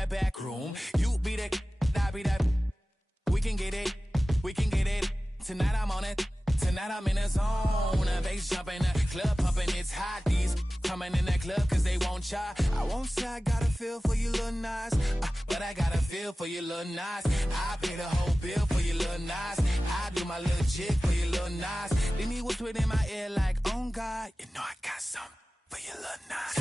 that back room. You be the, I be that. We can get it, we can get it. Tonight I'm on it, tonight I'm in a zone. A bass jumping, a club pumping, it's hot. These coming in that club cause they won't try. I won't say I got a feel for you little Nas, but I got a feel for you little Nas. I pay the whole bill for you little Nas. I do my little jig for you little Nas. Then he whisper in my ear like, oh God, you know I got something for you little Nas.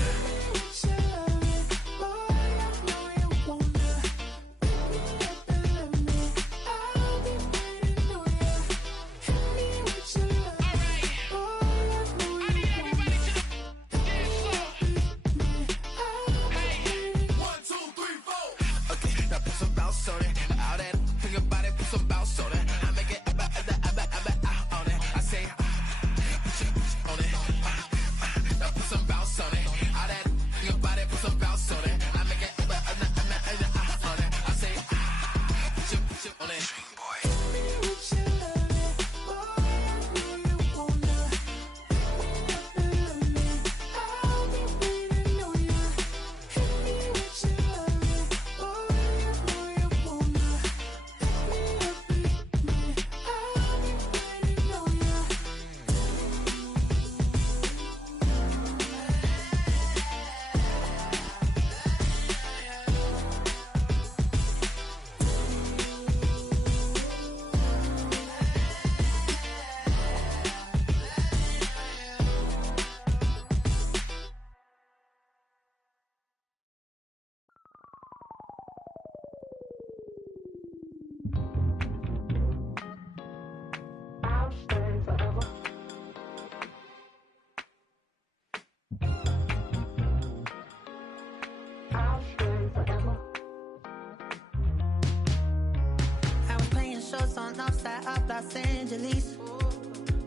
Los Angeles.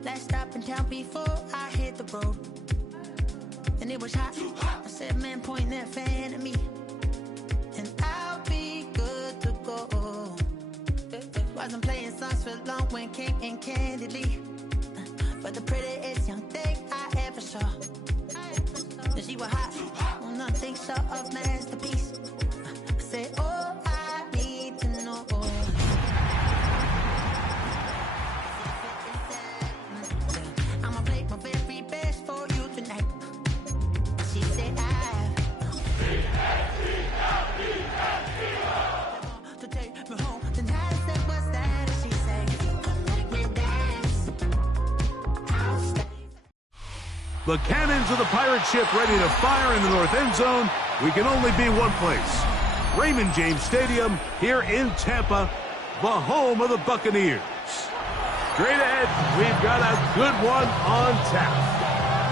Last stop in town before I hit the road. And it was hot. I said, man, point that fan at me, and I'll be good to go. Wasn't playing songs for long when came in candidly, but the prettiest young thing I ever saw. She was hot, well, nothing short of masterpiece. I said, oh, I need to know. I'ma play my very best for you tonight. She said, to take me home. Then I said, what's that? She said, make me dance. I'll stay. The cannons of the pirate ship ready to fire in the north end zone. We can only be one place. Raymond James Stadium here in Tampa, the home of the Buccaneers. Straight ahead, we've got a good one on tap.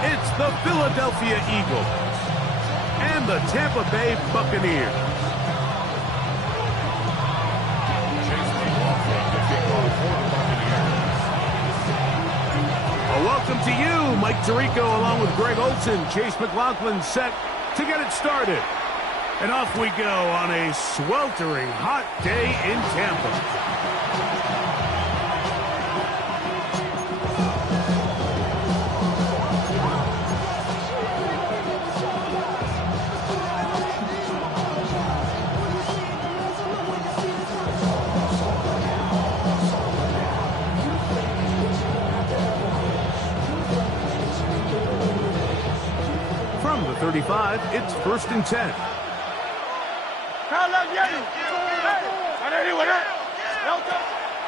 It's the Philadelphia Eagles and the Tampa Bay Buccaneers. A welcome to you, Mike Tirico, along with Greg Olson. Chase McLaughlin set to get it started. And off we go on a sweltering hot day in Tampa. From the 35, it's 1st and 10.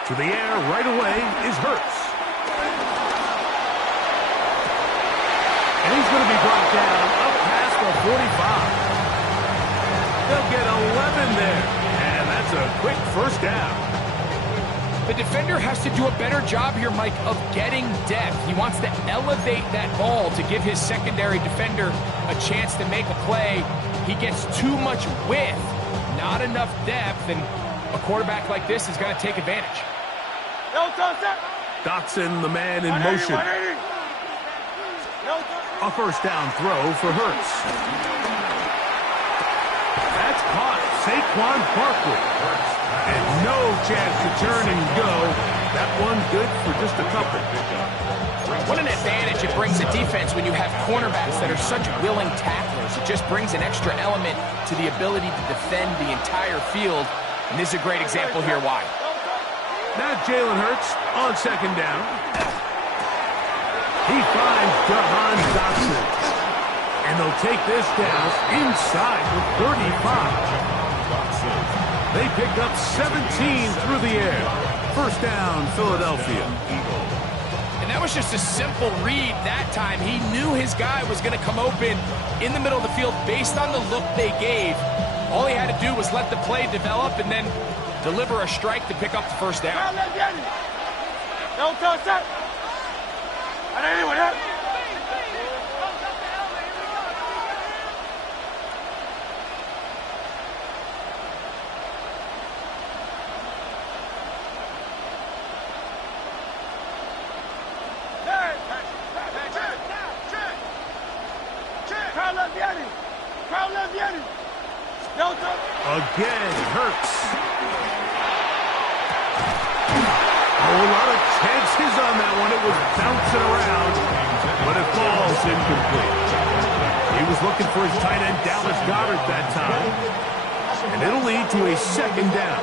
To the air right away is Hurts. And he's going to be brought down up past the 45. They'll get 11 there. And that's a quick first down. The defender has to do a better job here, Mike, of getting depth. He wants to elevate that ball to give his secondary defender a chance to make a play. He gets too much width, not enough depth, and a quarterback like this is going to take advantage. Dotson, the man in motion. A first down throw for Hurts. That's caught. Saquon Barkley. And no chance to turn and go That one good for just a couple. What an advantage it brings a defense when you have cornerbacks that are such willing tacklers. It just brings an extra element to the ability to defend the entire field. And this is a great example here why. Now Jalen Hurts on second down. He finds Jahan Dotson. And they'll take this down inside the 35. They pick up 17 through the air. First down, Philadelphia. And that was just a simple read that time. He knew his guy was going to come open in the middle of the field based on the look they gave. All he had to do was let the play develop and then deliver a strike to pick up the first down. Again, Hurts. Oh, a lot of chances on that one. It was bouncing around, but it falls incomplete. He was looking for his tight end, Dallas Goedert, that time. And it'll lead to a second down.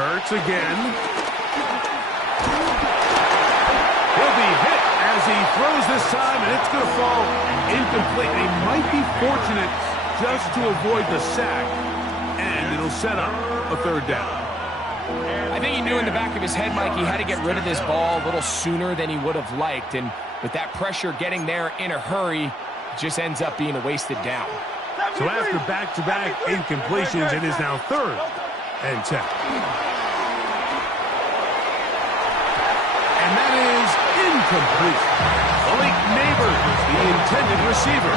Hurts again. He'll be hit as he throws this time, and it's going to fall incomplete. They might be fortunate just to avoid the sack, and it'll set up a third down. I think he knew in the back of his head, Mike, he had to get rid of this ball a little sooner than he would have liked, and with that pressure getting there in a hurry, it just ends up being a wasted down. So after back-to-back incompletions, it is now 3rd and 10. And that is incomplete. Malik Neighbors, the intended receiver.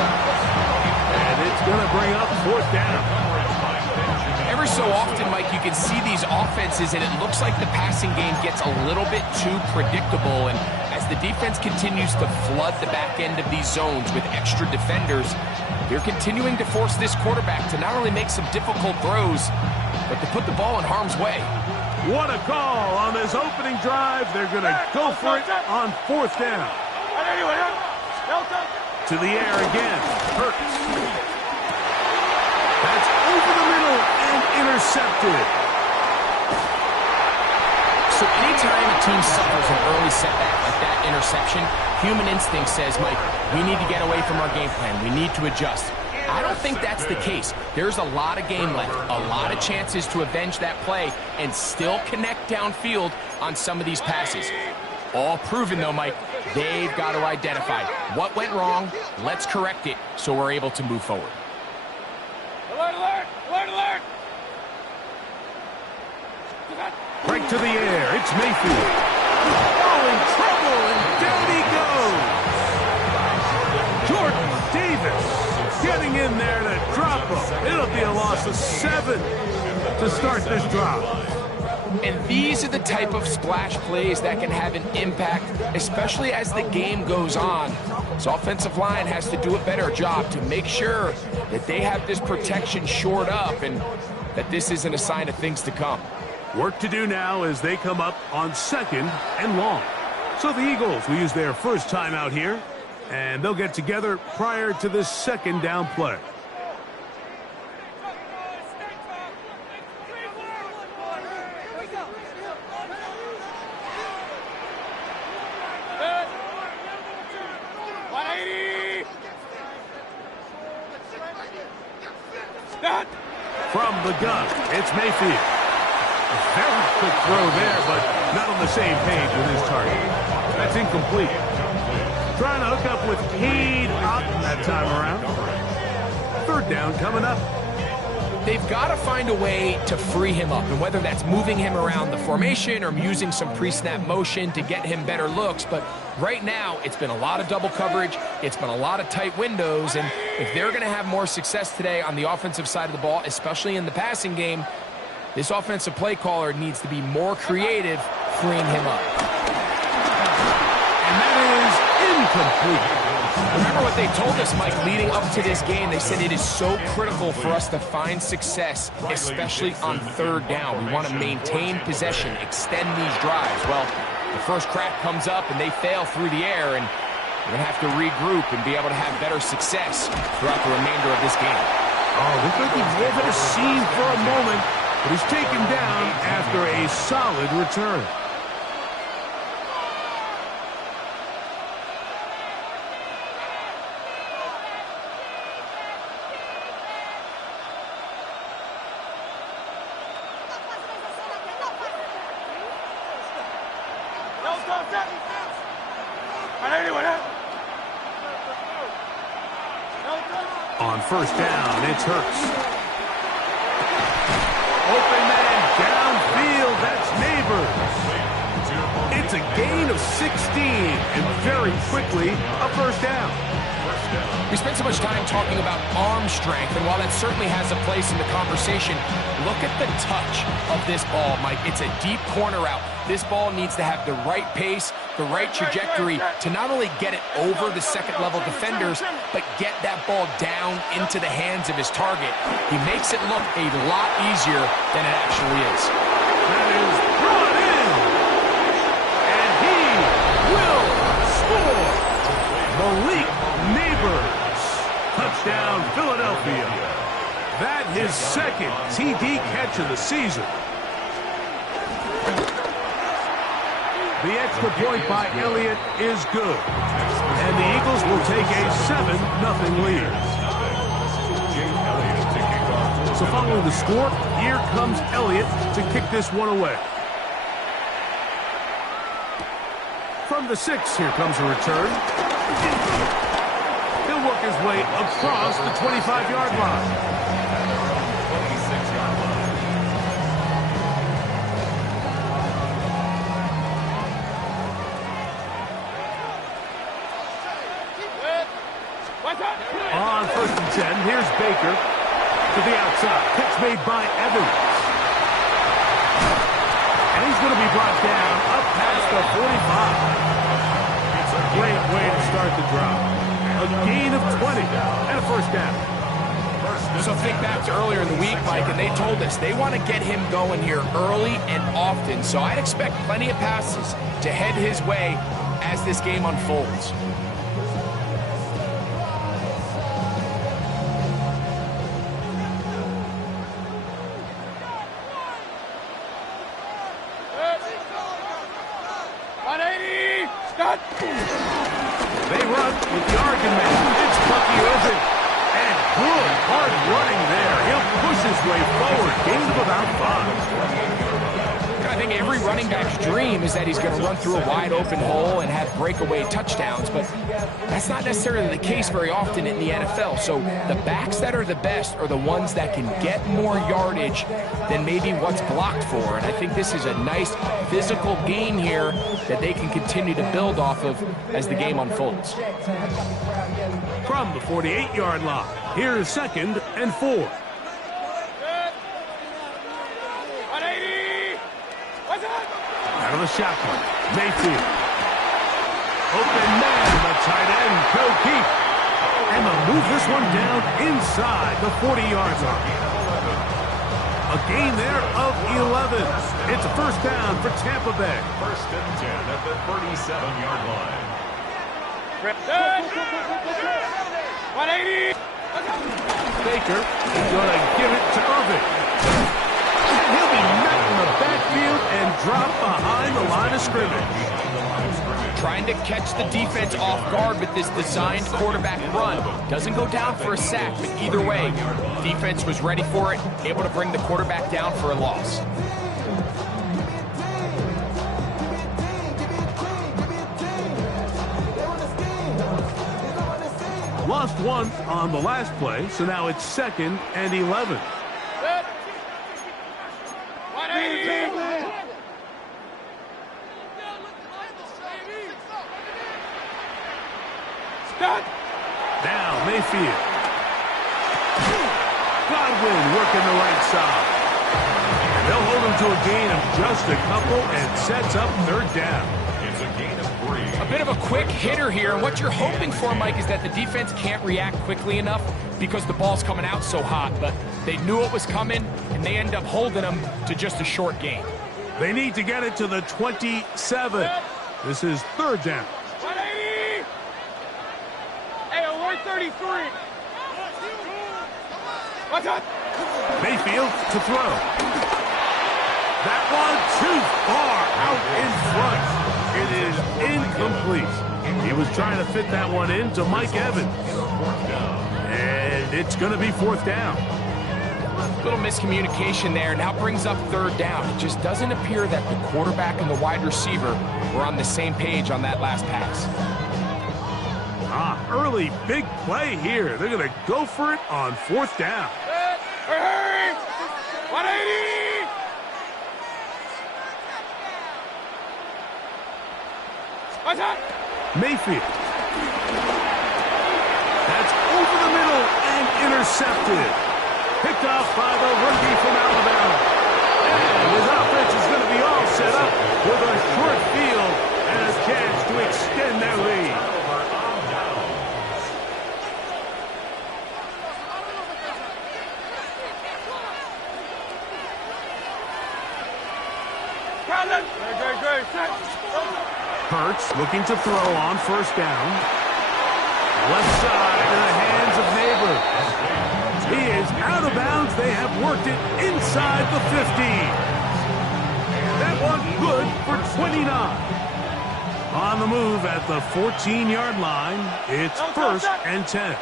And it's going to bring up 4th down. Every so often, Mike, you can see these offenses, and it looks like the passing game gets a little bit too predictable. And as the defense continues to flood the back end of these zones with extra defenders, they're continuing to force this quarterback to not only make some difficult throws, but to put the ball in harm's way. What a call on this opening drive. They're going to go for it on 4th down. To the air again. Hurts. That's over the middle and intercepted. So anytime a team suffers an early setback like that interception, human instinct says, Mike, we need to get away from our game plan. We need to adjust. I don't think that's the case. There's a lot of game left, a lot of chances to avenge that play and still connect downfield on some of these passes. All proven, though, Mike, they've got to identify what went wrong, let's correct it so we're able to move forward. Alert, alert! Alert, alert! Right to the air. It's Mayfield. Oh, in trouble, and down he goes. Jordan Davis getting in there to drop him. It'll be a loss of 7 to start this drive. And these are the type of splash plays that can have an impact, especially as the game goes on. This offensive line has to do a better job to make sure that they have this protection shored up and that this isn't a sign of things to come. Work to do now as they come up on 2nd and long. So the Eagles will use their first time out here, and they'll get together prior to this 2nd down play. From the gun, it's Mayfield. Very quick throw there, but not on the same page with his target. That's incomplete. Trying to hook up with Cade Otton that time around. 3rd down coming up. they've got to find a way to free him up, and whether that's moving him around the formation or using some pre-snap motion to get him better looks. But right now, it's been a lot of double coverage. It's been a lot of tight windows, and if they're going to have more success today on the offensive side of the ball, especially in the passing game, this offensive play caller needs to be more creative, freeing him up. And that is incomplete. Remember what they told us, Mike, leading up to this game. They said it is so critical for us to find success, especially on third down. We want to maintain possession, extend these drives. Well, the first crack comes up and they fail through the air, and we're going to have to regroup and be able to have better success throughout the remainder of this game. Oh, looks like he's living a scene for a moment, but he's taken down after a solid return. On first down, it's Hurts. Open man downfield, that's Neighbors. It's a gain of 16, and very quickly, a first down. We spent so much time talking about arm strength, and while that certainly has a place in the conversation, look at the touch of this ball, Mike. It's a deep corner route. This ball needs to have the right pace, the right trajectory to not only get it over the second-level defenders, but get that ball down into the hands of his target. He makes it look a lot easier than it actually is. That is brought in, and he will score. Malik Neighbors, touchdown Philadelphia. That his second TD catch of the season. The extra point by Elliott is good, and the Eagles will take a 7-0 lead. So following the score, here comes Elliott to kick this one away. From the 6, here comes a return. He'll work his way across the 25-yard line. On first and 10, here's Baker to the outside. Catch made by Evans. And he's going to be brought down up past the 45. It's a great way to start the drive. A gain of 20 and a first down. So think back to earlier in the week, Mike, and they told us they want to get him going here early and often. So I'd expect plenty of passes to head his way as this game unfolds. They run with the Oregon man. It's Bucky Irving. And good, hard running there. He'll push his way forward. Gain of about 5. I think every running back's dream is that he's going to run through a wide-open hole and have breakaway touchdowns, but that's not necessarily the case very often in the NFL. So the backs that are the best are the ones that can get more yardage than maybe what's blocked for, and I think this is a nice physical gain here that they can continue to build off of as the game unfolds. From the 48-yard line, here's 2nd and 4. Out of the shotgun, Mayfield. Open man, the tight end, O'Keefe. And they'll move this one down inside the 40-yard line. A gain there of 11. It's a first down for Tampa Bay. 1st and 10 at the 37-yard line. 180. Baker is going to give it to Irving. And he'll be met in the backfield and dropped behind the line of scrimmage. Trying to catch the defense off guard with this designed quarterback run. Doesn't go down for a sack, but either way, defense was ready for it, able to bring the quarterback down for a loss. Lost one on the last play, so now it's 2nd and 11. Now Mayfield. Godwin working the right side. And they'll hold him to a gain of just a couple and sets up third down. It's a gain of 3. A bit of a quick hitter here, and what you're hoping for, Mike, is that the defense can't react quickly enough because the ball's coming out so hot, but they knew it was coming, and they end up holding them to just a short gain. They need to get it to the 27. This is third down. 180! Hey, 133! Watch out! Mayfield to throw. That one too far out in front. It is incomplete. He was trying to fit that one into Mike Evans. And it's going to be fourth down. Little miscommunication there. Now brings up third down. It just doesn't appear that the quarterback and the wide receiver were on the same page on that last pass. Early big play here. They're going to go for it on fourth down. Hurry! 180! Watch out! Mayfield. That's over the middle and intercepted. Picked off by the rookie from Alabama. And his offense is going to be all set up with a short field and a chance to extend their lead. Hurts looking to throw on first down. Left side in the hands of Neighbor. He is out of bounds. They have worked it inside the 15. That one good for 29. On the move at the 14-yard line, it's first and 10.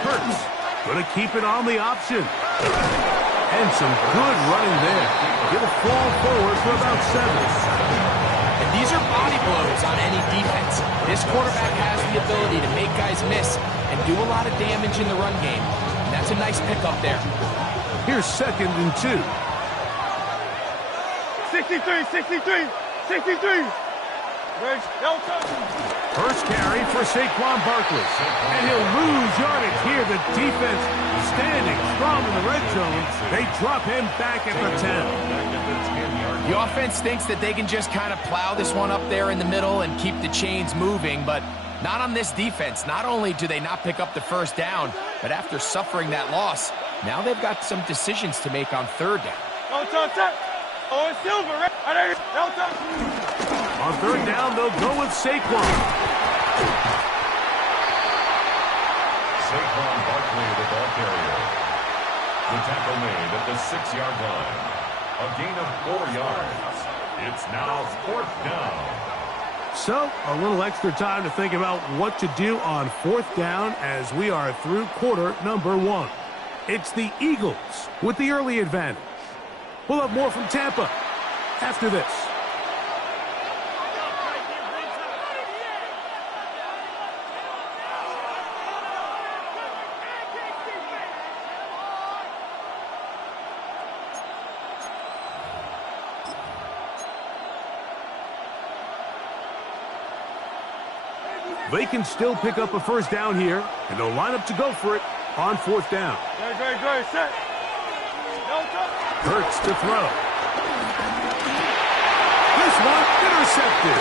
Hurts going to keep it on the option. And some good running there. It'll fall forward for about 7. And these are body blows on any defense. This quarterback has the ability to make guys miss and do a lot of damage in the run game. And that's a nice pickup there. Here's second and 2. 63, 63, 63. First carry for Saquon Barkley. And he'll lose yardage here. The defense standing strong in the red zone. They drop him back at the 10. The offense thinks that they can just kind of plow this one up there in the middle and keep the chains moving, but not on this defense. Not only do they not pick up the first down, but after suffering that loss, now they've got some decisions to make on third down. Oh, it's Silver. On third down, they'll go with Saquon. Saquon Barkley, the ball carrier. The tackle made at the 6-yard line. A gain of 4 yards. It's now fourth down. So, a little extra time to think about what to do on fourth down as we are through quarter number 1. It's the Eagles with the early advantage. We'll have more from Tampa after this. They can still pick up a first down here, and they'll line up to go for it on fourth down. Great, set. Hurts to throw. This one intercepted.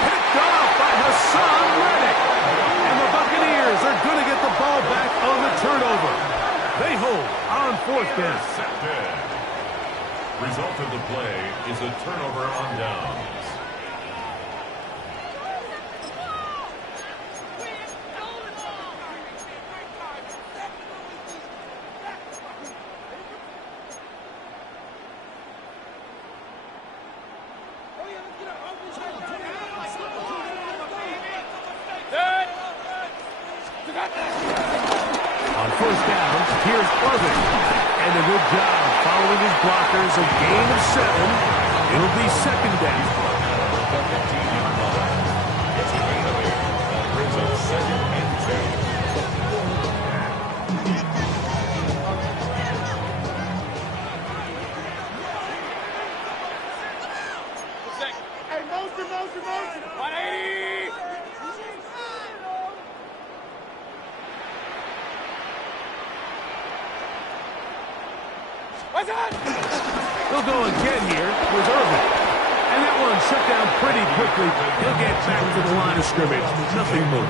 Picked off by Hassan Reddick. And the Buccaneers are going to get the ball back on the turnover. They hold on fourth down. Result of the play is a turnover on downs. On first down, here's Irvin. And a good job following his blockers. A gain of 7. It'll be second down. The 15-yard line. It's a gain of 8. Brings up second and 2. Hey, motion. 180. What's that? They'll go again here with Irvin. And that one shut down pretty quickly. He'll get back to the line of scrimmage. Nothing more.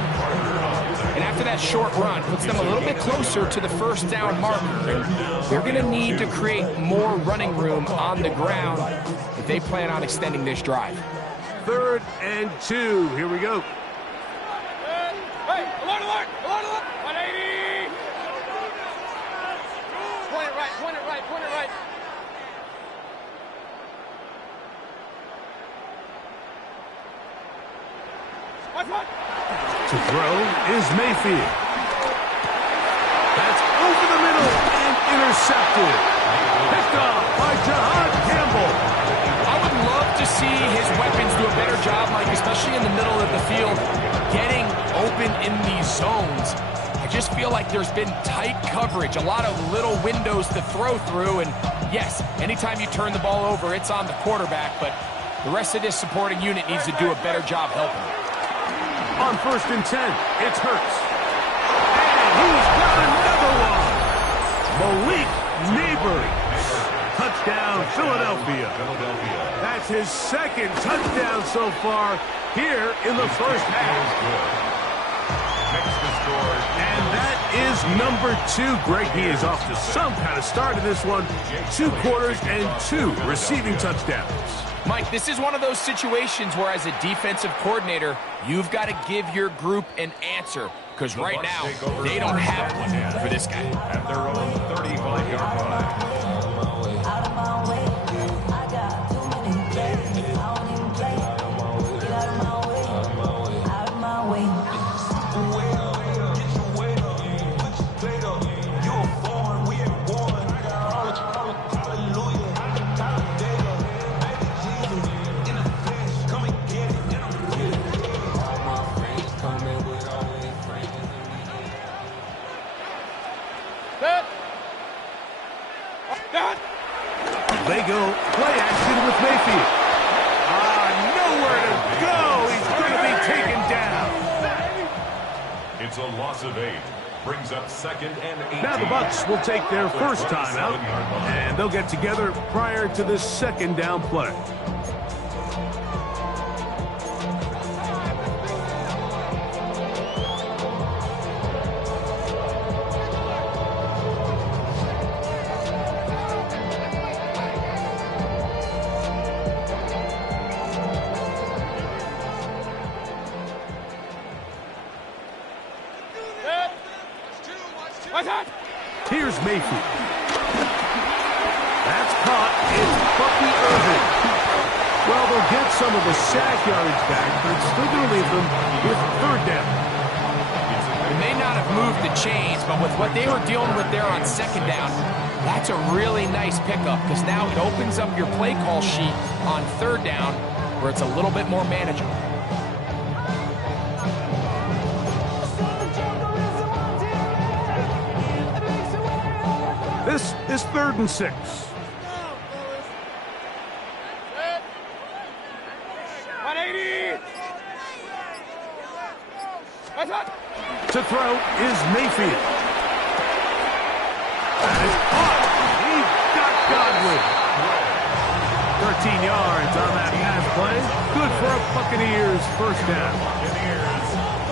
And after that short run, puts them a little bit closer to the first down marker. They're going to need to create more running room on the ground if they plan on extending this drive. 3rd and 2. Here we go. Hey, alert, alert, alert, alert. 180. Point it right, point it right, point it right. What's what? To throw is Mayfield. That's over the middle and intercepted. Picked off by Jahad Campbell. I would love to see his weapons do a better job, Mike, especially in the middle of the field, getting open in these zones. I just feel like there's been tight coverage, a lot of little windows to throw through, and yes, anytime you turn the ball over, it's on the quarterback, but the rest of this supporting unit needs to do a better job helping. On 1st and 10, it's Hurts. And he's got another one. Malik Neighbors. Touchdown, Philadelphia. That's his 2nd touchdown so far here in the first half. And that is number 2. Greg, he is off to some kind of start in this one. 2 quarters and 2 receiving touchdowns. Mike, this is one of those situations where as a defensive coordinator, you've got to give your group an answer, because right now, they don't have one for this guy. At their own 35-yard line. They go play action with Mayfield. Nowhere to go. He's going to be taken down. It's a loss of 8. Brings up 2nd and 18. Now the Bucs will take their first time out, and they'll get together prior to the 2nd down play. Here's Mayfield. That's caught. It's Bucky Irvin. Well, they'll get some of the sack yardage back, but it's still going to leave them with 3rd down. They may not have moved the chains, but with what they were dealing with there on 2nd down, that's a really nice pickup, because now it opens up your play call sheet on 3rd down where it's a little bit more manageable. This is 3rd and 6. To throw is Mayfield. That is caught. He got Godwin. 13 yards on that pass play. Good for a Buccaneers 1st down.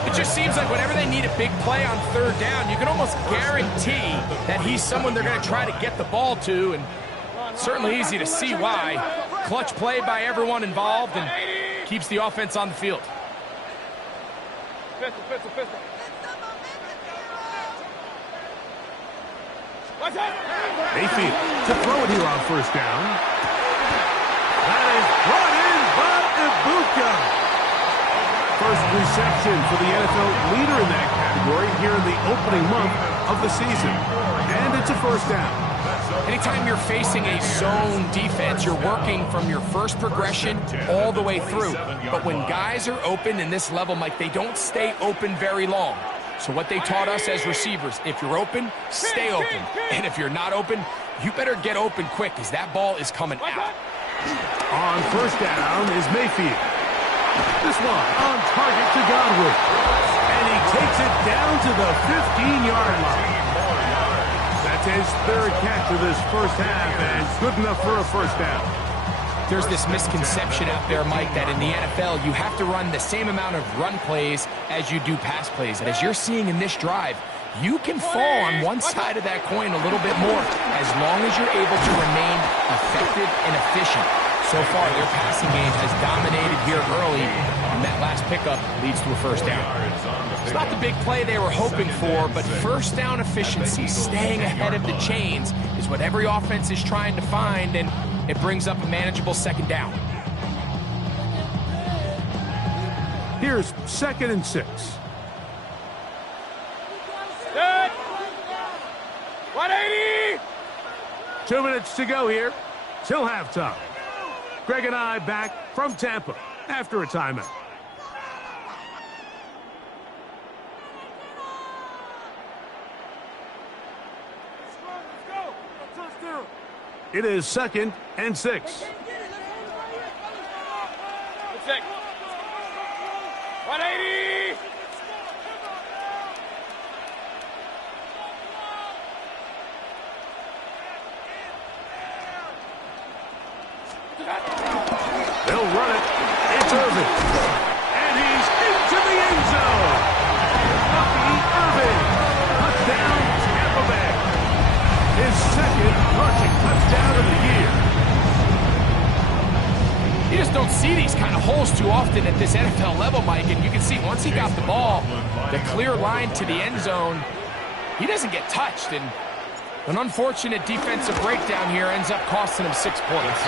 It just seems like whenever they need a big play on 3rd down, you can almost guarantee that he's someone they're going to try to get the ball to, and certainly easy to see why. Clutch play by everyone involved and keeps the offense on the field. Pistol. Mayfield to throw it here on 1st down. That is brought in by Ibuka. First reception for the NFL leader in that category here in the opening month of the season. And it's a 1st down. Anytime you're facing a zone defense, you're working from your first progression all the way through. But when guys are open in this level, Mike, they don't stay open very long. So what they taught us as receivers, if you're open, stay open. And if you're not open, you better get open quick, because that ball is coming out. On 1st down is Mayfield. This one on target to Godwin. And he takes it down to the 15-yard line. That's That's his third catch of this first half, and good enough for a first down. There's this misconception out there, Mike, that in the NFL, you have to run the same amount of run plays as you do pass plays. And as you're seeing in this drive, you can fall on one side of that coin a little bit more as long as you're able to remain effective and efficient. So far, their passing game has dominated here early, and that last pickup leads to a first down. It's not the big play they were hoping for, but first down efficiency, staying ahead of the chains, is what every offense is trying to find, and it brings up a manageable second down. Here's 2nd and 6. Good. 180. 2 minutes to go here till halftime. Greg and I back from Tampa after a timeout. Let's go. Touchdown. It is 2nd and 6. 180. They'll run it. It's Irvin. And he's into the end zone. Bucky Irvin. Touchdown, Tampa Bay. His second rushing touchdown of the year. You just don't see these kind of holes too often at this NFL level, Mike. And you can see once he got the ball, the clear line to the end zone, he doesn't get touched. And an unfortunate defensive breakdown here ends up costing him 6 points.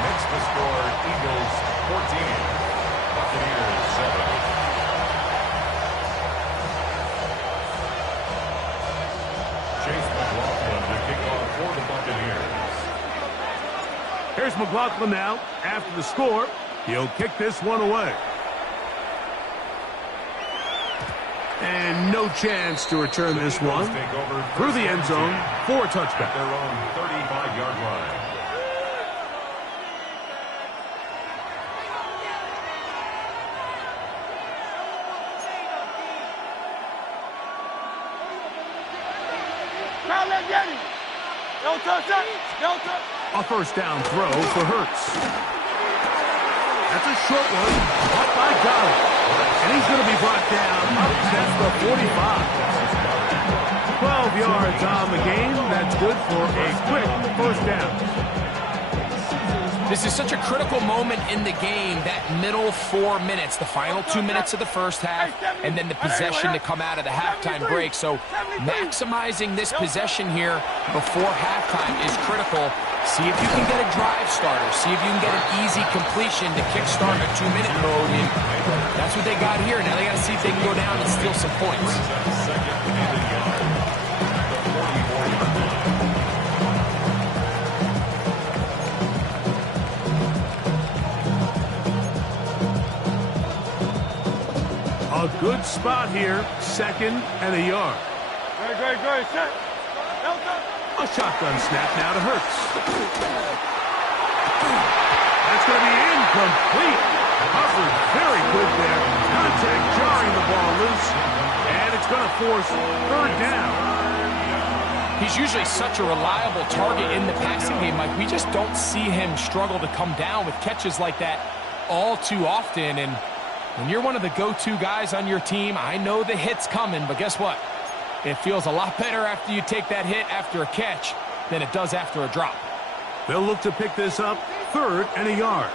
Next to score, Eagles 14, Buccaneers 7. Chase McLaughlin to kick off for the Buccaneers. Here's McLaughlin now. After the score, he'll kick this one away. And no chance to return this one through the end zone for a touchback. Their own 35-yard line. A first down throw for Hurts. That's a short one, caught by Goddard. And he's going to be brought down up at the 45. 12 yards on the game. That's good for a quick first down. This is such a critical moment in the game, that middle 4 minutes, the final 2 minutes of the first half, and then the possession to come out of the halftime break. So maximizing this possession here before halftime is critical. See if you can get a drive starter. See if you can get an easy completion to kickstart a 2-minute mode. And that's what they got here. Now they got to see if they can go down and steal some points. A good spot here, 2nd and a yard. Great, set. A shotgun snap now to Hurts. That's going to be incomplete. Covered very good there. Contact jarring the ball loose. And it's going to force 3rd down. He's usually such a reliable target in the passing game. Like, we just don't see him struggle to come down with catches like that all too often. And when you're one of the go-to guys on your team, I know the hit's coming, but guess what? It feels a lot better after you take that hit after a catch than it does after a drop. They'll look to pick this up 3rd and a yard.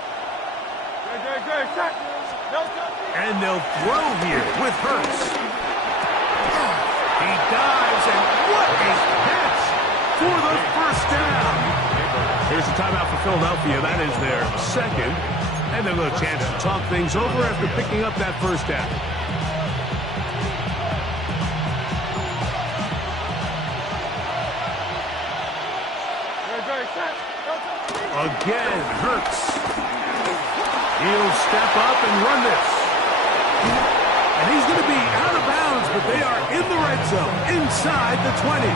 And they'll throw here with Hurts. He dives, and what a catch for the first down. Here's a timeout for Philadelphia. That is their 2nd. And they'll have a chance to talk things over after picking up that first down. Again, Hurts. He'll step up and run this. And he's going to be out of bounds, but they are in the red zone, inside the 20.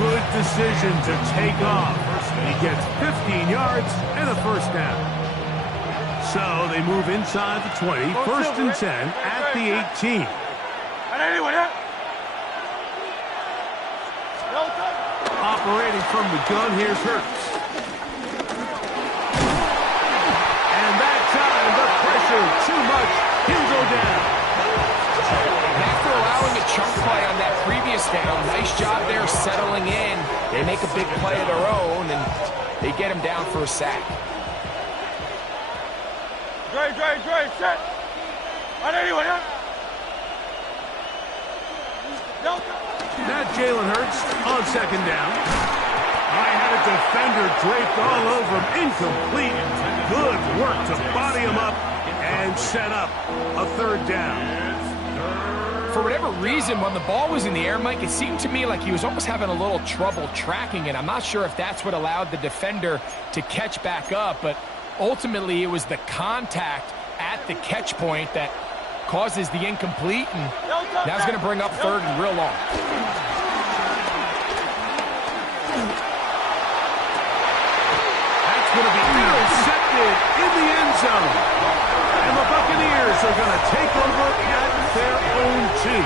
Good decision to take off. He gets 15 yards and a first down. So they move inside the 20, 1st and 10 at the 18. Operating from the gun, here's Hurts. And that time, the pressure, too much. He'll go down. After allowing a chunk play on that previous down, nice job there settling in. They make a big play of their own, and they get him down for a sack. Dre, set. 180, Now Jalen Hurts on second down. I had a defender draped all over him. Incomplete. Good work to body him up and set up a third down. For whatever reason, when the ball was in the air, Mike, it seemed to me like he was almost having a little trouble tracking it. I'm not sure if that's what allowed the defender to catch back up, but ultimately it was the contact at the catch point that causes the incomplete, and now it's going to bring up third and real long. That's going to be intercepted in the end zone. And the Buccaneers are going to take over at their own 2.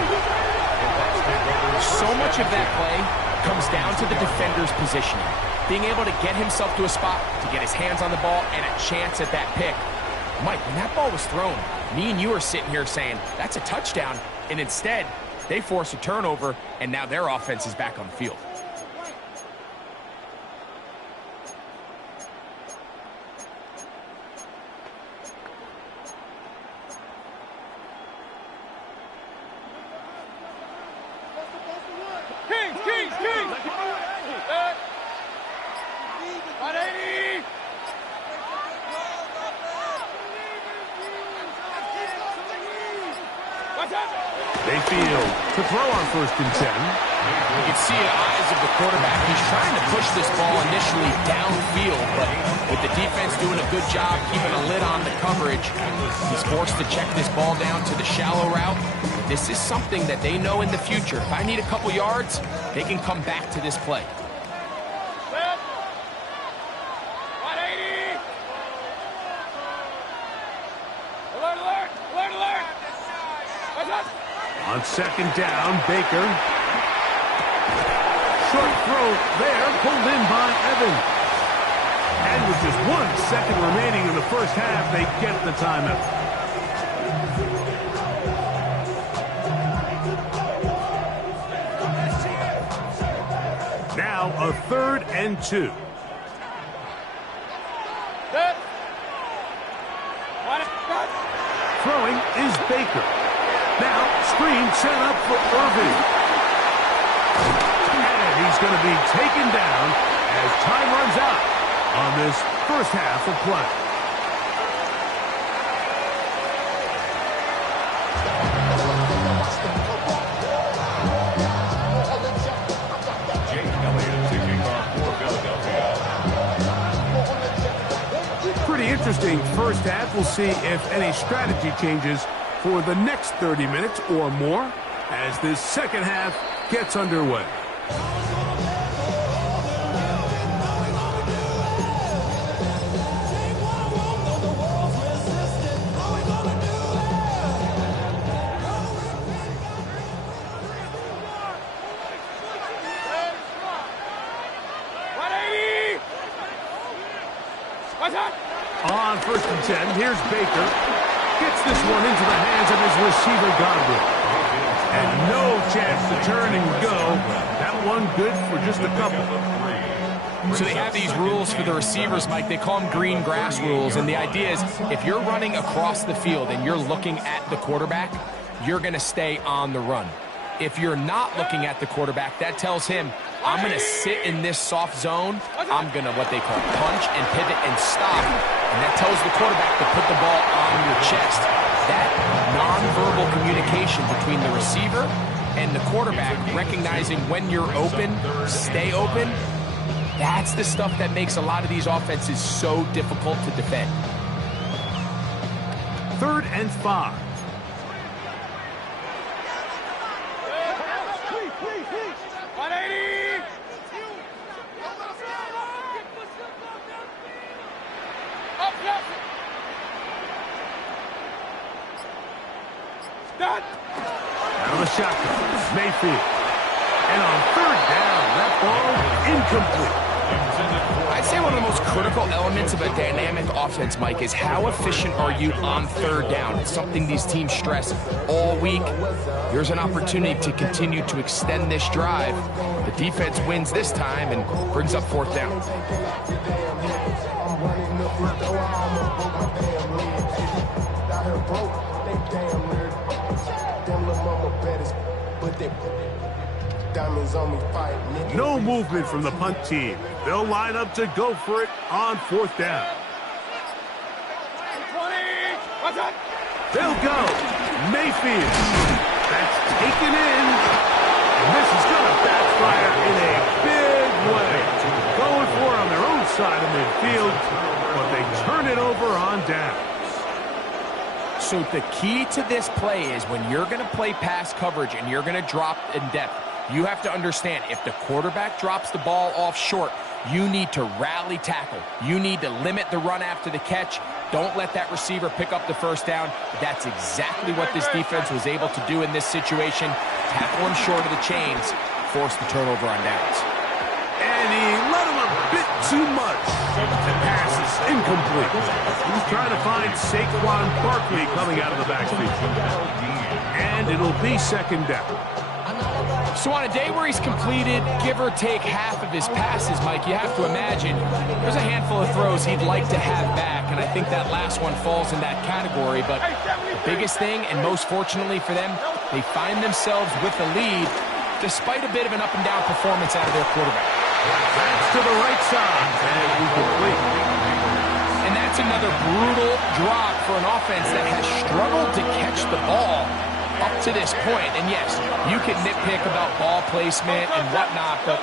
So much of that play comes down to the defender's positioning. Being able to get himself to a spot, to get his hands on the ball, and a chance at that pick. Mike, when that ball was thrown, me and you are sitting here saying, that's a touchdown, and instead, they force a turnover, and now their offense is back on the field. Kings! 180! They field to throw on 1st and 10. You can see in the eyes of the quarterback, he's trying to push this ball initially downfield, but with the defense doing a good job keeping a lid on the coverage, he's forced to check this ball down to the shallow route. This is something that they know in the future. If I need a couple yards, they can come back to this play. Set. 180! Alert! What's up? On second down, Baker. Short throw there, pulled in by Evans. And with just 1 second remaining in the first half, they get the timeout. Now a 3rd and 2. Set. Throwing is Baker. Now, screen set up for Irving. And he's going to be taken down as time runs out on this first half of play. Jake Elliott taking off for Philadelphia. Pretty interesting first half. We'll see if any strategy changes for the next 30 minutes or more as this second half gets underway. On 1st and 10, here's Baker. Gets this one into the hands of his receiver, Godwin. And no chance to turn and go. That one good for just a couple. So they have these rules for the receivers, Mike. They call them green grass rules. And the idea is if you're running across the field and you're looking at the quarterback, you're going to stay on the run. If you're not looking at the quarterback, that tells him, I'm going to sit in this soft zone. I'm going to what they call punch and pivot and stop. And that tells the quarterback to put the ball on your chest. That nonverbal communication between the receiver and the quarterback, recognizing when you're open, stay open, that's the stuff that makes a lot of these offenses so difficult to defend. 3rd and 5. Out of the shotgun, Mayfield. And on 3rd down, that ball incomplete. I'd say one of the most critical elements of a dynamic offense, Mike, is how efficient are you on third down. It's something these teams stress all week. Here's an opportunity to continue to extend this drive. The defense wins this time and brings up fourth down. No movement from the punt team. They'll line up to go for it on fourth down. 20. What's up? They'll go. Mayfield. That's taken in. And this is going to backfire in a big way. Going for it on their own side of midfield, but they turn it over on downs. So the key to this play is when you're going to play pass coverage and you're going to drop in depth, you have to understand if the quarterback drops the ball off short, you need to rally tackle. You need to limit the run after the catch. Don't let that receiver pick up the first down. That's exactly what this defense was able to do in this situation. Tackle him short of the chains, force the turnover on downs. And he let him a bit too much. The pass is incomplete. He's trying to find Saquon Barkley coming out of the backfield. And it'll be second down. So on a day where he's completed, give or take half of his passes, Mike, you have to imagine there's a handful of throws he'd like to have back, and I think that last one falls in that category. But the biggest thing, and most fortunately for them, they find themselves with the lead despite a bit of an up-and-down performance out of their quarterback. That's to the right side, and incomplete. And that's another brutal drop for an offense that has struggled to catch the ball up to this point. And yes, you can nitpick about ball placement and whatnot, but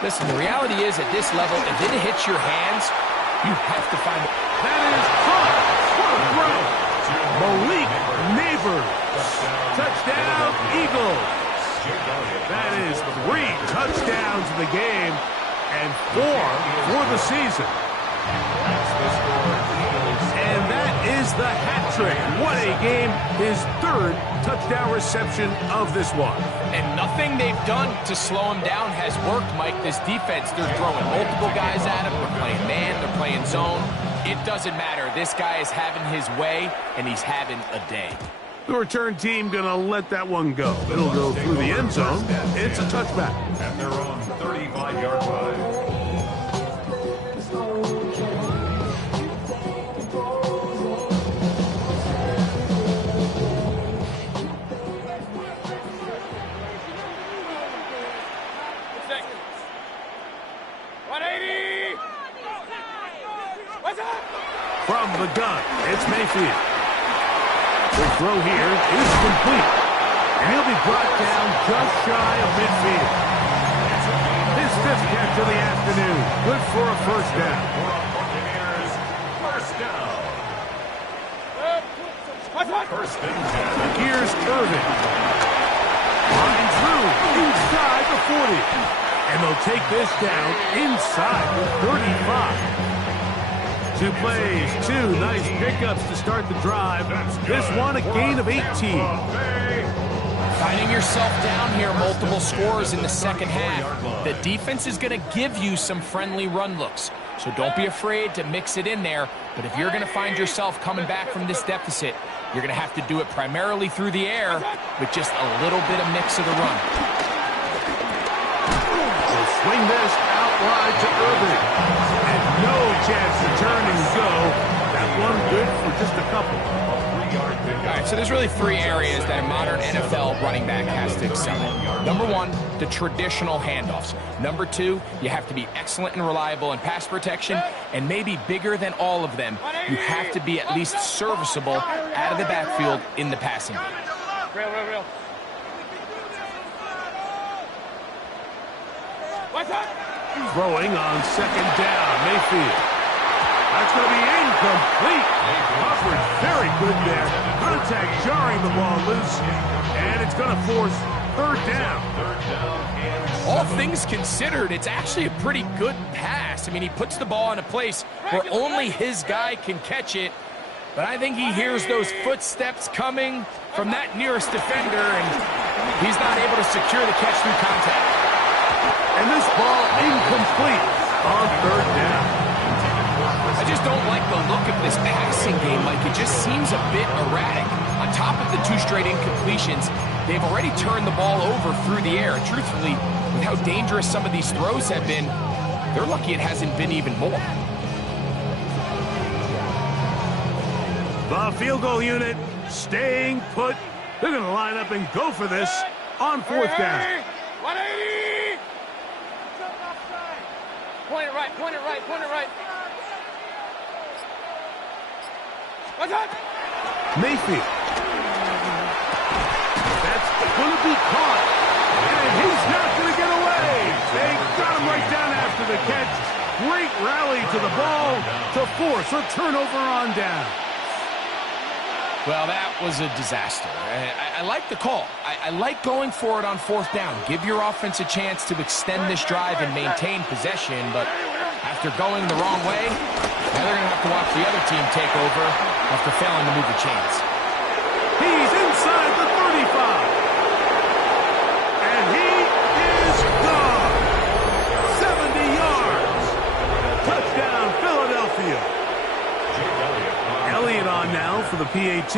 listen, the reality is at this level, if it hits your hands, you have to find it. That is caught. What a throw. Malik Neighbors. Touchdown, Eagles. That is 3 touchdowns in the game and 4 for the season. And that is the hat trick. What a game. His 3rd touchdown reception of this one. And nothing they've done to slow him down has worked, Mike. This defense, they're throwing multiple guys at him. They're playing man, they're playing zone. It doesn't matter. This guy is having his way, and he's having a day. The return team going to let that one go. It'll go through the end zone. It's a touchback. At their own 35-yard line. From the gun, it's Mayfield. The throw here is complete. And he'll be brought down just shy of midfield. His 5th catch of the afternoon. Good for a first down. First and 10. Here's Irvin. Line through inside the 40. And they'll take this down inside the 35. 2 plays, 2 nice pickups to start the drive. This one a gain of 18. Finding yourself down here, multiple scores in the second half. The defense is going to give you some friendly run looks. So don't be afraid to mix it in there. But if you're going to find yourself coming back from this deficit, you're going to have to do it primarily through the air with just a little bit of mix of the run. They'll swing this out wide to Irvin. And no chance to turn and go. That one good for just a couple. All right, so there's really 3 areas that a modern NFL running back has to excel in. Number 1, the traditional handoffs. Number 2, you have to be excellent and reliable in pass protection. And maybe bigger than all of them, you have to be at least serviceable out of the backfield in the passing game. Real. Throwing on second down, Mayfield. That's going to be incomplete. Coverage very good there. Contact jarring the ball loose. And it's going to force third down. All things considered, it's actually a pretty good pass. I mean, he puts the ball in a place where only his guy can catch it. But I think he hears those footsteps coming from that nearest defender, and he's not able to secure the catch through contact. And this ball incomplete on third down. I just don't like the look of this passing game, Mike. It just seems a bit erratic. On top of the 2 straight incompletions, they've already turned the ball over through the air. And truthfully, with how dangerous some of these throws have been, they're lucky it hasn't been even more. The field goal unit staying put. They're going to line up and go for this on fourth down. 180! Point it right, point it right, point it right. What's up? Mayfield. That's going to be caught. And he's not going to get away. They got him right down after the catch. Great rally to the ball to force a turnover on down. Well, that was a disaster. I like the call. I like going for it on fourth down. Give your offense a chance to extend this drive and maintain possession, but after going the wrong way, now they're going to have to watch the other team take over after failing to move the chains. He's inside the 35. And he is gone. 70 yards. Touchdown, Philadelphia. Elliott on now for the PAT.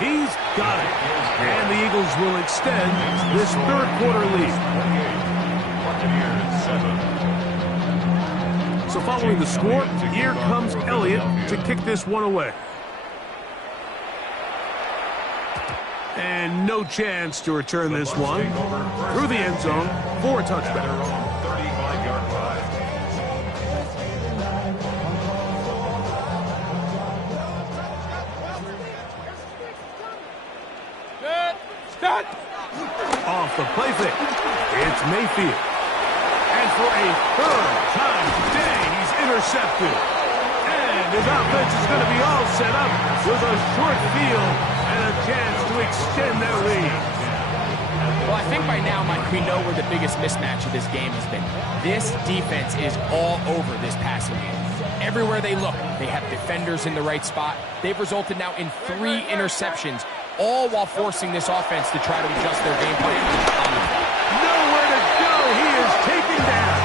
He's got it. And the Eagles will extend this third quarter lead. So following the score, here comes Elliott to kick this one away. And no chance to return this one through the end zone for a touchback. 35-yard line. Good. Start. Off the play fake, it's Mayfield. And for a third time today, he's intercepted. And his offense is going to be all set up with a short field and a chance to extend their lead. Well, I think by now, Mike, we know where the biggest mismatch of this game has been. This defense is all over this passing game. Everywhere they look, they have defenders in the right spot. They've resulted now in 3 interceptions, all while forcing this offense to try to adjust their game plan on the ball. Nowhere to go. He is taken down.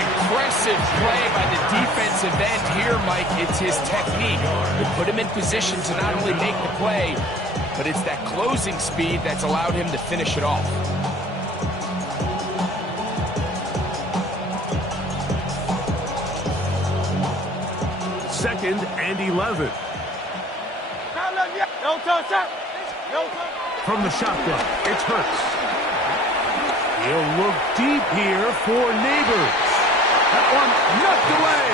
Impressive play by the defensive end here, Mike. It's his technique. They put him in position to not only make the play, but it's that closing speed that's allowed him to finish it off. Second and 11. From the shotgun, it's Hurts. He'll look deep here for Neighbors. That one knocked away.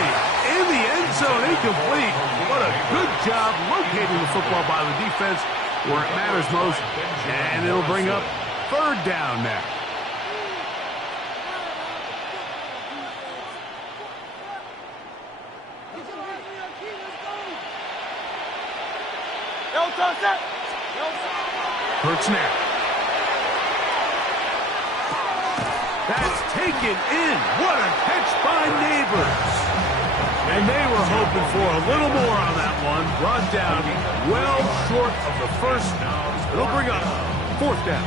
In the end zone, incomplete. What a good job locating the football by the defense where it matters most. And it'll bring up third down now. Hurts now. That's taken in. What a catch by Neighbors. And they were hoping for a little more on that one. Brought down well short of the first. It'll bring up fourth down.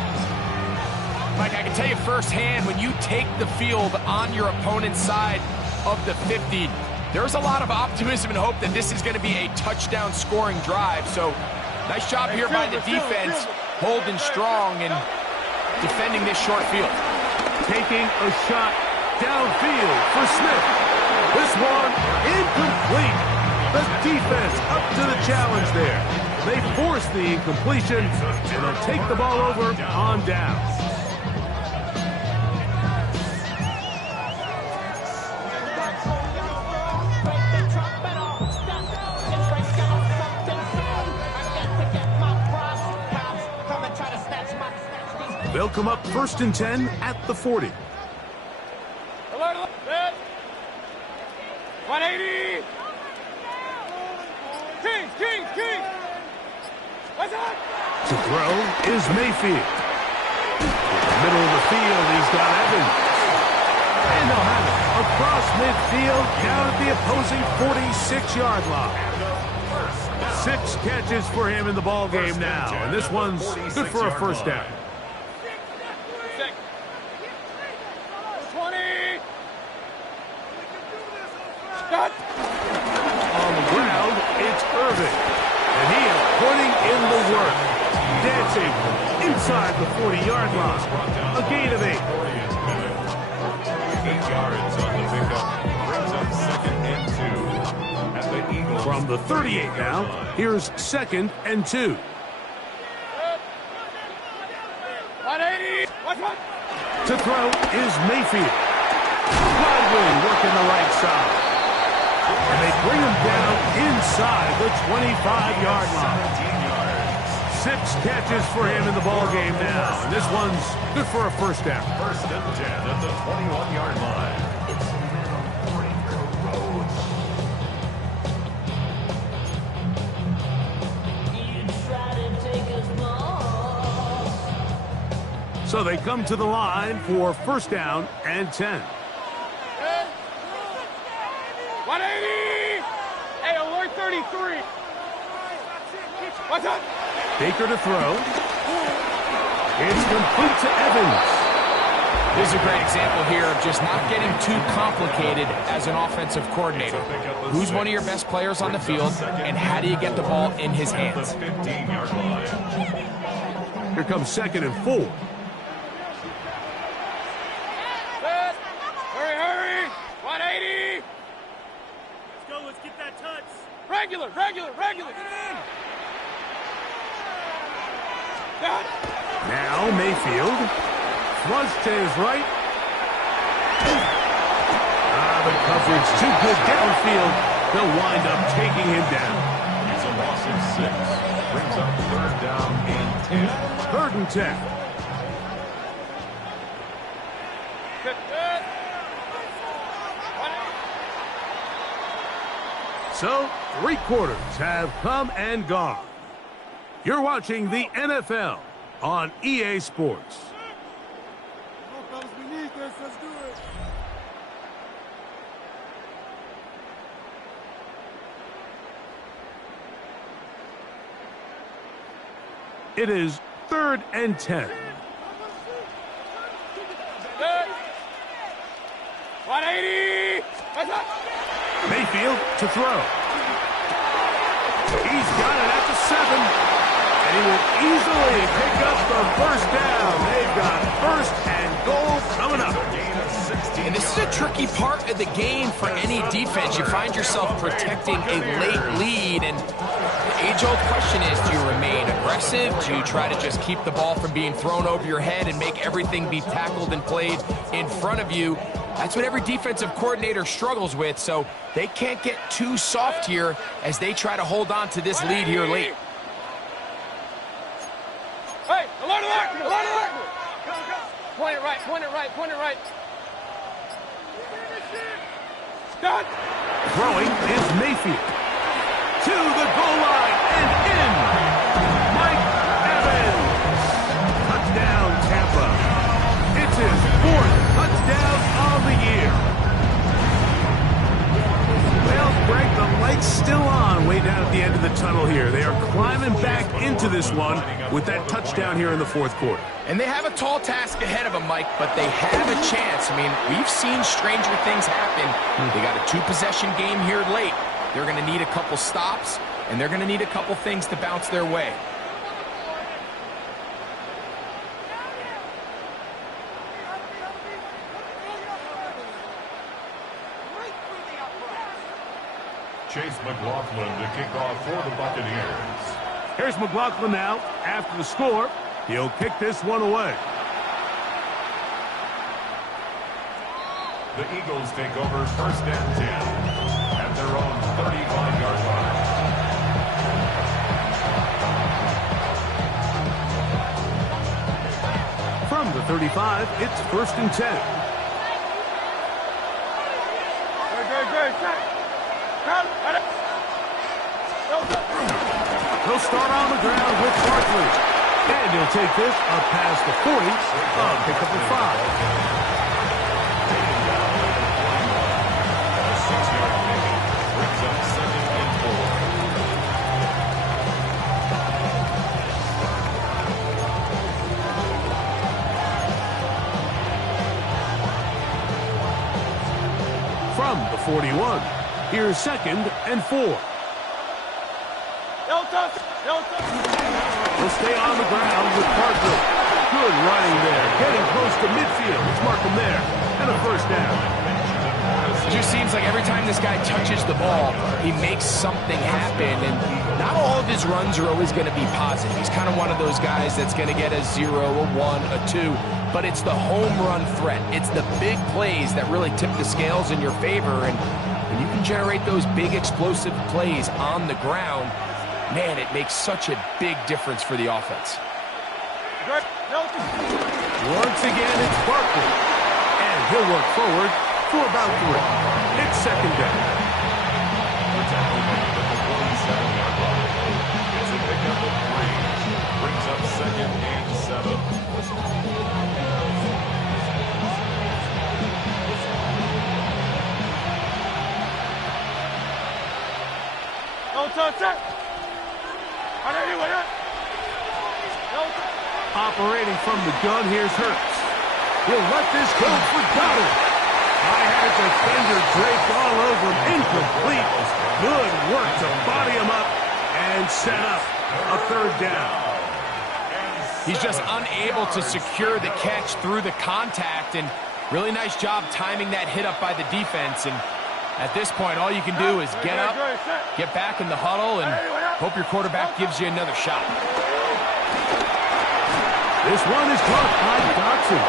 Mike, I can tell you firsthand, when you take the field on your opponent's side of the 50, there's a lot of optimism and hope that this is going to be a touchdown scoring drive. So nice job here by the defense, holding strong and defending this short field. Taking a shot downfield for Smith. This one incomplete. The defense up to the challenge there. They force the incompletion, and they'll take the ball over on down. They'll come up 1st and 10 at the 40. 180! Kings! What's up? To throw is Mayfield. In the middle of the field, he's got Evans. And they'll have it across midfield down at the opposing 46-yard line. 6 catches for him in the ball game now, and this one's good for a first down. 20. Start. On the ground, it's Irvin, and he is putting in the work, dancing inside the 40-yard line. A gain of 8. 8 yards on the pickup. Brings up 2nd and 2. At the Eagles. From the 38 now, here's 2nd and 2. 180. To throw is Mayfield. Godwin working the right side. And they bring him down inside the 25-yard line. 6 catches for him in the ball game now. And this one's good for a first down. 1st and 10 at the 21-yard line. So they come to the line for first down and 10. 180. Hey, alert 33. What's up? Baker to throw. It's complete to Evans. This is a great example here of just not getting too complicated as an offensive coordinator. Who's one of your best players on the field, and how do you get the ball in his hands? 15-yard line. Here comes 2nd and 4. Hurry. 180. Let's go, let's get that touch. Regular. Get in. Done. Now Mayfield. Flush to his right. The coverage too good downfield. They'll wind up taking him down. It's a loss of 6. Brings up 3rd down and 10. 3rd and 10. So, 3 quarters have come and gone. You're watching the NFL on EA Sports. We need this. Let's do it. It is 3rd and 10. 180. What's up? Mayfield to throw. He's got it at the 7. And he will easily pick up the first down. They've got 1st and goal coming up. And this is a tricky part of the game for any defense. You find yourself protecting a late lead, and the age-old question is, do you remain aggressive? Do you try to just keep the ball from being thrown over your head and make everything be tackled and played in front of you? That's what every defensive coordinator struggles with, so they can't get too soft here as they try to hold on to this lead here late. Hey, alert. Point it right. Done. Throwing is Mayfield. To the goal line and in. Mike Evans. Touchdown, Tampa. It's his 4th touchdown of the year. Well, Greg, the light's still on way down at the end of the tunnel here. They are climbing back into this one with that touchdown here in the 4th quarter. And they have a tall task ahead of them, Mike, but they have a chance. I mean, we've seen stranger things happen. They got a 2-possession game here late. They're going to need a couple stops, and they're going to need a couple things to bounce their way. Chase McLaughlin to kick off for the Buccaneers. Here's McLaughlin now. After the score, he'll kick this one away. The Eagles take over 1st and 10 at their own 35-yard line. From the 35, it's 1st and 10. Good. He'll start on the ground with Barkley. And he'll take this up past the 40. Pick up the 5. from the 41. Here's 2nd and 4. No touch. No touch. Will stay on the ground with Parker. Good running there. Getting close to midfield. Let's mark him there. And a first down. It just seems like every time this guy touches the ball, he makes something happen. And not all of his runs are always going to be positive. He's kind of one of those guys that's going to get a 0, a 1, a 2. But it's the home run threat. It's the big plays that really tip the scales in your favor. And when you can generate those big explosive plays on the ground, man, it makes such a big difference for the offense. Once again, it's Barkley. And he'll work forward for about 3. It's 2nd down. The tackle made at the 47-yard line. It's a pickup of 3. Brings up 2nd and 7. No touch. Operating from the gun, here's Hurts. He'll let this go for Goddard. I had defender draped all over him. Incomplete. Good work to body him up and set up a 3rd down. He's just unable to secure the catch through the contact, and really nice job timing that hit up by the defense. And at this point, all you can do is get up, get back in the huddle, and hope your quarterback gives you another shot. This one is caught by Dotson.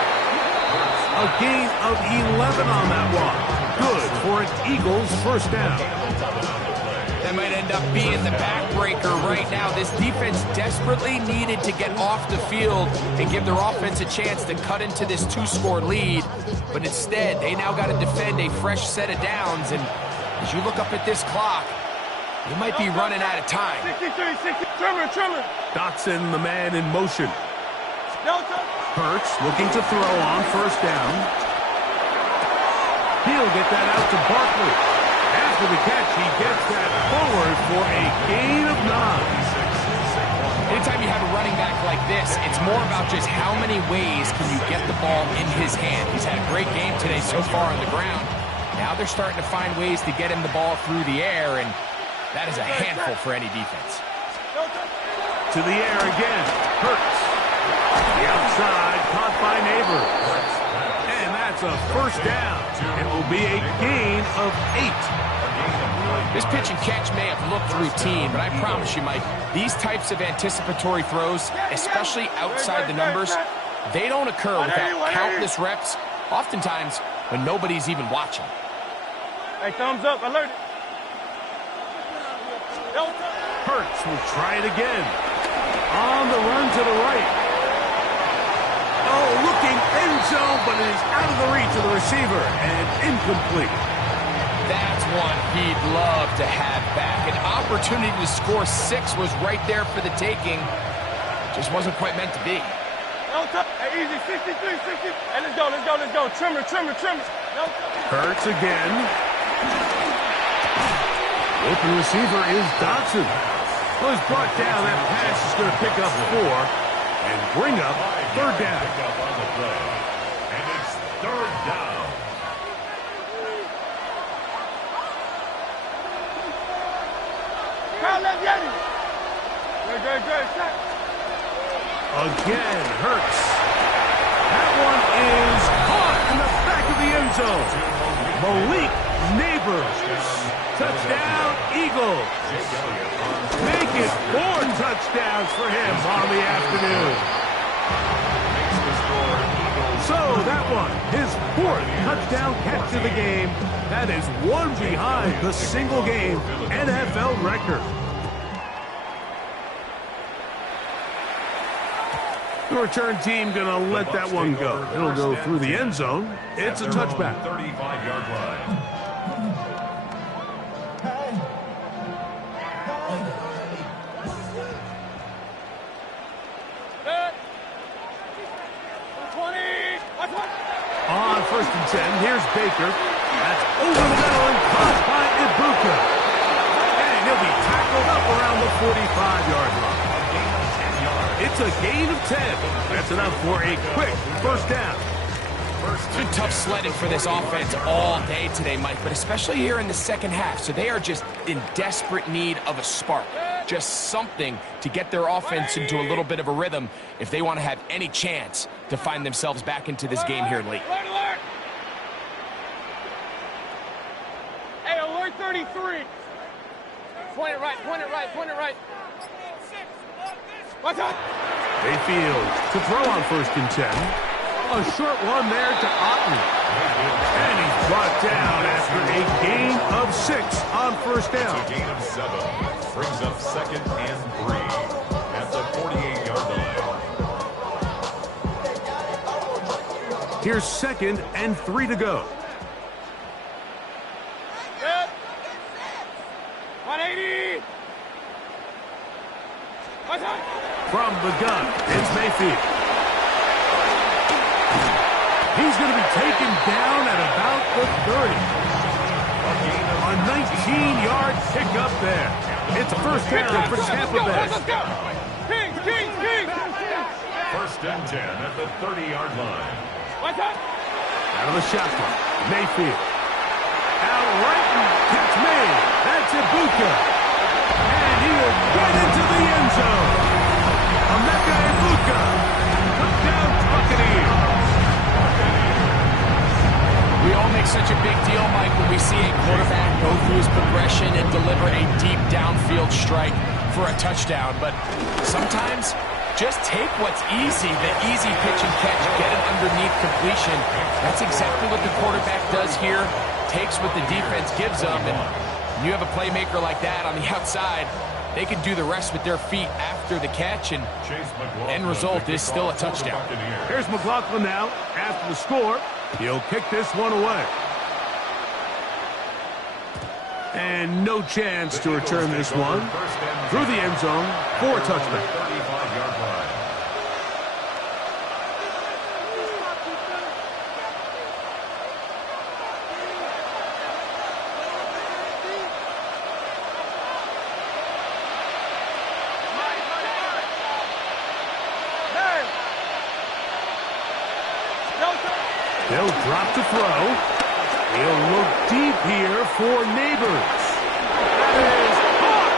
A gain of 11 on that one. Good for an Eagles first down. That might end up being the backbreaker right now. This defense desperately needed to get off the field and give their offense a chance to cut into this 2-score lead. But instead, they now got to defend a fresh set of downs. And as you look up at this clock, they might be running out of time. 63, 60, trimmer. Dotson, the man in motion. No touch. Hurts looking to throw on first down. He'll get that out to Barkley. After the catch, he gets that forward for a gain of 9. Anytime you have a running back like this, it's more about just how many ways can you get the ball in his hand. He's had a great game today so far on the ground. Now they're starting to find ways to get him the ball through the air, and that is a handful for any defense. To the air again. Hurts. The outside caught by Neighbors. And that's a first down. It will be a gain of 8. This pitch and catch may have looked routine, but I promise you, Mike, these types of anticipatory throws, especially outside the numbers, they don't occur without countless reps, oftentimes when nobody's even watching. Hey, thumbs up, alert. Hurts will try it again. On the run to the right. Oh, looking end zone, but it is out of the reach of the receiver and incomplete. That's one he'd love to have back. An opportunity to score 6 was right there for the taking. Just wasn't quite meant to be. No touch. Hey, easy, 63, 60. Hey, let's go. Trimmer. No touch. Hurts again. Open receiver is Dotson. Well, he's brought down. That pass is going to pick up 4 and bring up 3rd down. And it's 3rd down. Again, Hurts. That one is caught in the back of the end zone. Malik Neighbors. Touchdown, Eagles. Make it 4 touchdowns for him on the afternoon. So that one, his 4th touchdown catch of the game. That is one behind the single-game NFL record. The return team going to let that one go. It'll go through the end zone. It's a touchback. 35-yard line. On 1st and 10, here's Baker. That's over the middle and caught by Ibuka. And he'll be tackled up around the 45-yard line. It's a gain of 10. That's enough for a quick first down. It's been tough sledding for this offense all day today, Mike, but especially here in the second half. So they are just in desperate need of a spark, just something to get their offense into a little bit of a rhythm if they want to have any chance to find themselves back into this game here late. Alert, alert! Hey, alert 33. Point it right, point it right, point it right. What's up? Mayfield to throw on 1st and 10. A short one there to Otten. And he's brought down after a gain of 6 on 1st down. It's a gain of 7. Brings up 2nd and 3 at the 48-yard line. Here's 2nd and 3 to go. Good. 180. What's up? From the gun, it's Mayfield. He's going to be taken down at about the 30. A 19-yard pickup there. It's a 1st down for Tampa Bay. Let's go. Kings, Kings, Kings. 1st and 10 at the 30-yard line. What's up? Out of the shotgun, Mayfield. Out right, and catch made. That's Ibuka. And he will get into the end zone. Emeka Ibuka. Touchdown Buccaneers. We all make such a big deal, Mike, when we see a quarterback go through his progression and deliver a deep downfield strike for a touchdown. But sometimes, just take what's easy, the easy pitch and catch, get an underneath completion. That's exactly what the quarterback does here, takes what the defense gives them, and when you have a playmaker like that on the outside, they can do the rest with their feet after the catch, and end result is still a touchdown. Here's McLaughlin now after the score. He'll kick this one away. And no chance to return this one through the end zone for a touchback. They'll drop to throw. He'll look deep here for Neighbors. That is caught!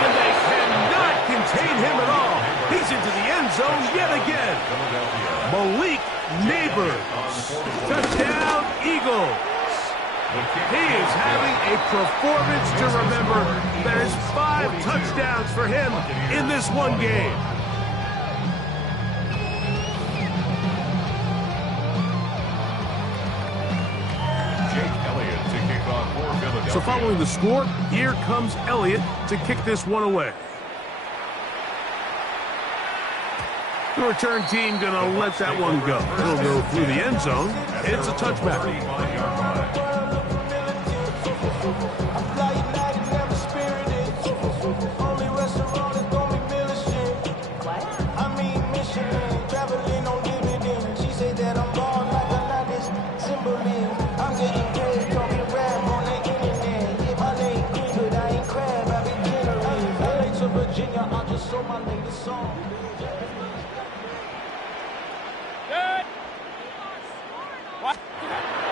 And they cannot contain him at all. He's into the end zone yet again. Malik Neighbors. Touchdown, Eagles. He is having a performance to remember. There's 5 touchdowns for him in this one game. So following the score, here comes Elliott to kick this one away. The return team going to let that one go. He'll go through the end zone. It's a touchback.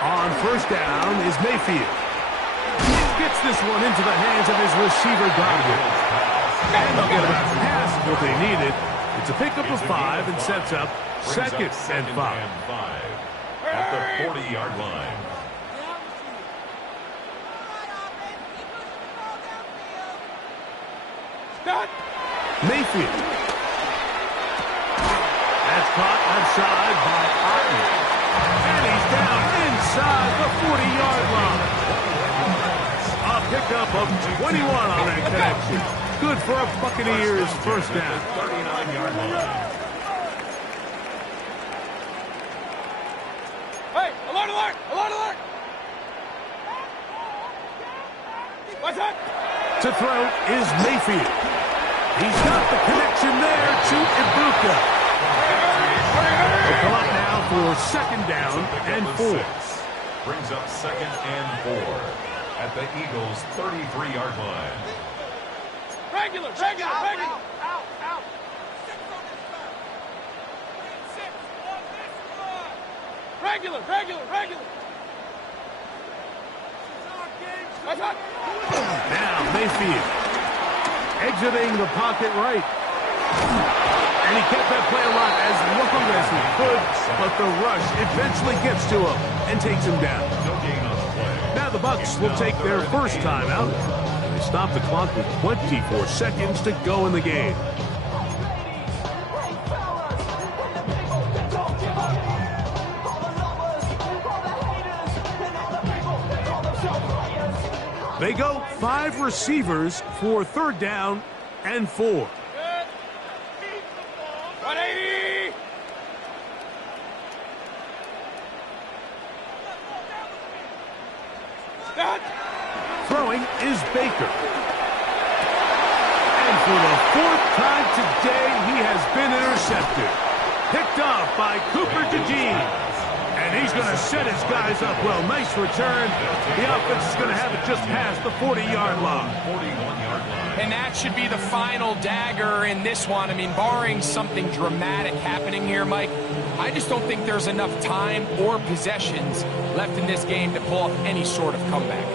On 1st down is Mayfield. Gets this one into the hands of his receiver, Godwin. And they'll get about half what they needed. It's a pickup of 5 and sets up 2nd and 5. At the 40-yard line. Mayfield. That's caught outside by Otten. And he's down inside the 40-yard line. A pickup of 21 on that connection. Good for a Buccaneers 1st down. 39-yard line. Hey, alert, alert, alert, alert. What's up? To throw is Mayfield. He's got the connection there to Ibuka. They'll come up now for 2nd down and 4. Brings up 2nd and 4 at the Eagles' 33-yard line. Regular, regular, regular. Out, out. Regular. Now Mayfield exiting the pocket right. And he kept that play alive as long as he could, but the rush eventually gets to him and takes him down. Now the Bucs will take their first timeout. They stop the clock with 24 seconds to go in the game. They go 5 receivers for 3rd down and 4. 180. Throwing is Baker. And for the 4th time today, he has been intercepted. Picked off by Cooper DeJean. And he's going to set his guys up well. Nice return. The offense is going to have it just past the 40-yard line. And that should be the final dagger in this one. I mean, barring something dramatic happening here, Mike, I just don't think there's enough time or possessions left in this game to pull off any sort of comeback.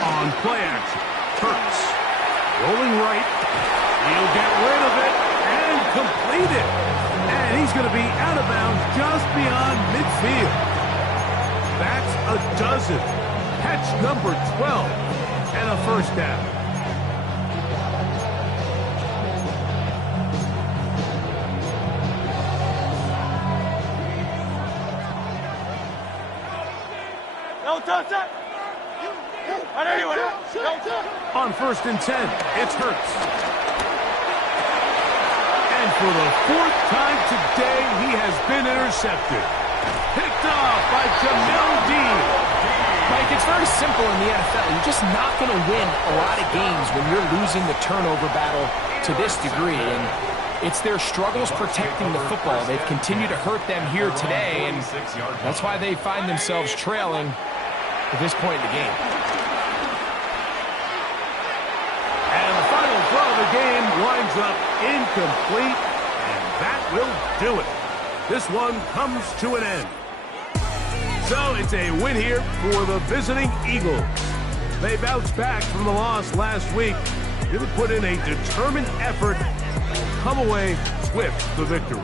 On play action, Hurts rolling right. He'll get rid of it and complete it. And he's going to be out of bounds just beyond midfield. That's a dozen. Catch number 12 and a first down. On 1st and 10, it's Hurts. And for the 4th time today, he has been intercepted. Picked off by Jamel Dean. Mike, it's very simple in the NFL. You're just not going to win a lot of games when you're losing the turnover battle to this degree. And it's their struggles protecting the football. They've continued to hurt them here today, and that's why they find themselves trailing at this point in the game. And the final throw of the game winds up incomplete, and that will do it. This one comes to an end. So it's a win here for the visiting Eagles. They bounced back from the loss last week. They put in a determined effort and come away with the victory.